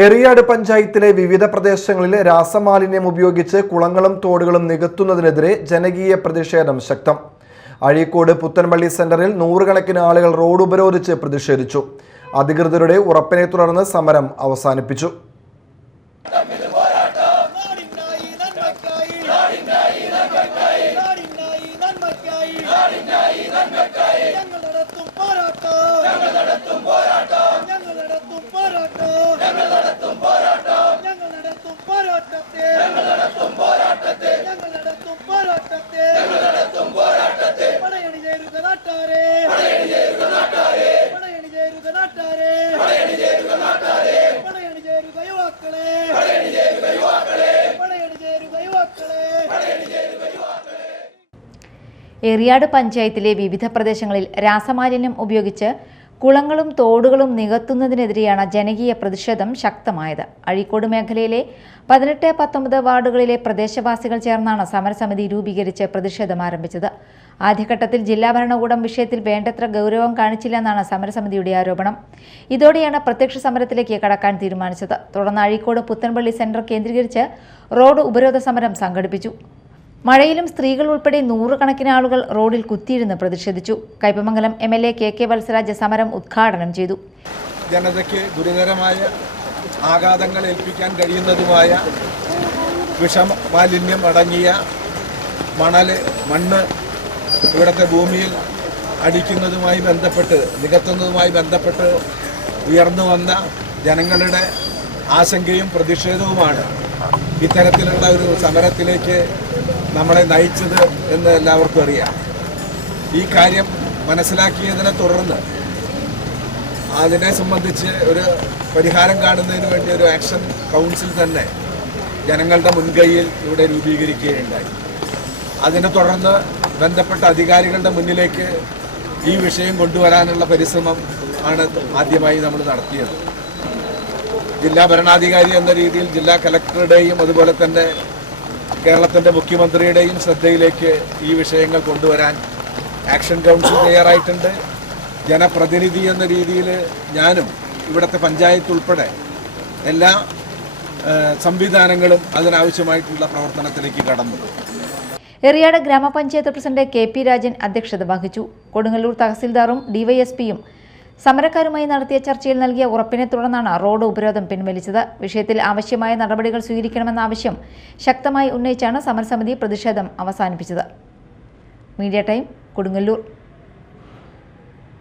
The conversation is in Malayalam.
എറിയാട് പഞ്ചായത്തിലെ വിവിധ പ്രദേശങ്ങളിൽ രാസമാലിന്യം ഉപയോഗിച്ച് കുളങ്ങളും തോടുകളും നികത്തുന്നതിനെതിരെ ജനകീയ പ്രതിഷേധം ശക്തം. അഴീക്കോട് പുത്തൻപള്ളി സെന്ററിൽ നൂറുകണക്കിന് ആളുകൾ റോഡ് ഉപരോധിച്ച് പ്രതിഷേധിച്ചു. അധികൃതരുടെ ഉറപ്പിനെ തുടർന്ന് സമരം അവസാനിപ്പിച്ചു. എറിയാട് പഞ്ചായത്തിലെ വിവിധ പ്രദേശങ്ങളിൽ രാസമാലിന്യം ഉപയോഗിച്ച് കുളങ്ങളും തോടുകളും നികത്തുന്നതിനെതിരെയാണ് ജനകീയ പ്രതിഷേധം ശക്തമായത്. അഴീക്കോട് മേഖലയിലെ 18-19 വാർഡുകളിലെ പ്രദേശവാസികൾ ചേർന്നാണ് സമരസമിതി രൂപീകരിച്ച് പ്രതിഷേധം ആരംഭിച്ചത്. ആദ്യഘട്ടത്തിൽ ജില്ലാ ഭരണകൂടം വിഷയത്തിൽ വേണ്ടത്ര ഗൗരവം കാണിച്ചില്ലെന്നാണ് സമരസമിതിയുടെ ആരോപണം. ഇതോടെയാണ് പ്രത്യക്ഷ സമരത്തിലേക്ക് കടക്കാൻ തീരുമാനിച്ചത്. തുടർന്ന് അഴീക്കോട് പുത്തൻപള്ളി സെന്റർ കേന്ദ്രീകരിച്ച് റോഡ് ഉപരോധ സമരം സംഘടിപ്പിച്ചു. മഴയിലും സ്ത്രീകൾ ഉൾപ്പെടെ നൂറുകണക്കിന് ആളുകൾ റോഡിൽ കുത്തിയിരുന്ന് പ്രതിഷേധിച്ചു. കയ്പമംഗലം MLA KK വത്സരാജ് സമരം ഉദ്ഘാടനം ചെയ്തു. ജനതയ്ക്ക് ഗുരുതരമായ ആഘാതങ്ങൾ ഏൽപ്പിക്കാൻ കഴിയുന്നതുമായ വിഷമാലിന്യം അടങ്ങിയ മണ്ണ് ഇവിടുത്തെ ഭൂമിയിൽ അടിക്കുന്നതുമായി ബന്ധപ്പെട്ട് നികത്തുന്നതുമായി ബന്ധപ്പെട്ട് ഉയർന്നു വന്ന ജനങ്ങളുടെ ആശങ്കയും പ്രതിഷേധവുമാണ് ഇത്തരത്തിലുള്ള ഒരു സമരത്തിലേക്ക് നമ്മളെ നയിച്ചത് എന്ന് എല്ലാവർക്കും അറിയാം. ഈ കാര്യം മനസ്സിലാക്കിയതിനെ തുടർന്ന് അതിനെ സംബന്ധിച്ച് ഒരു പരിഹാരം കാണുന്നതിന് വേണ്ടി ഒരു ആക്ഷൻ കൗൺസിൽ തന്നെ ജനങ്ങളുടെ മുൻകൈയിൽ ഇവിടെ രൂപീകരിക്കുകയുണ്ടായി. അതിനെ തുടർന്ന് ബന്ധപ്പെട്ട അധികാരികളുടെ മുന്നിലേക്ക് ഈ വിഷയം കൊണ്ടുവരാനുള്ള പരിശ്രമം ആണ് ആദ്യമായി നമ്മൾ നടത്തിയത്. ജില്ലാ ഭരണാധികാരി എന്ന രീതിയിൽ ജില്ലാ കലക്ടറുടെയും അതുപോലെ തന്നെ കേരളത്തിൻ്റെ മുഖ്യമന്ത്രിയുടെയും ശ്രദ്ധയിലേക്ക് ഈ വിഷയങ്ങൾ കൊണ്ടുവരാൻ ആക്ഷൻ കൗൺസിൽ തയ്യാറായിട്ടുണ്ട്. ജനപ്രതിനിധി എന്ന രീതിയിൽ ഞാനും ഇവിടുത്തെ പഞ്ചായത്ത് ഉൾപ്പെടെ എല്ലാ സംവിധാനങ്ങളും അതിനാവശ്യമായിട്ടുള്ള പ്രവർത്തനത്തിലേക്ക് കടന്നു. എറിയാട് ഗ്രാമപഞ്ചായത്ത് പ്രസിഡന്റ് KP രാജൻ അധ്യക്ഷത വഹിച്ചു. കൊടുങ്ങല്ലൂർ തഹസിൽദാറും DYSPയും സമരക്കാരുമായി നടത്തിയ ചർച്ചയിൽ നൽകിയ ഉറപ്പിനെ തുടർന്നാണ് റോഡ് ഉപരോധം പിൻവലിച്ചത്. വിഷയത്തിൽ ആവശ്യമായ നടപടികൾ സ്വീകരിക്കണമെന്ന ആവശ്യം ശക്തമായി ഉന്നയിച്ചാണ് സമരസമിതി പ്രതിഷേധം അവസാനിപ്പിച്ചത്. Media time, Kodungallur.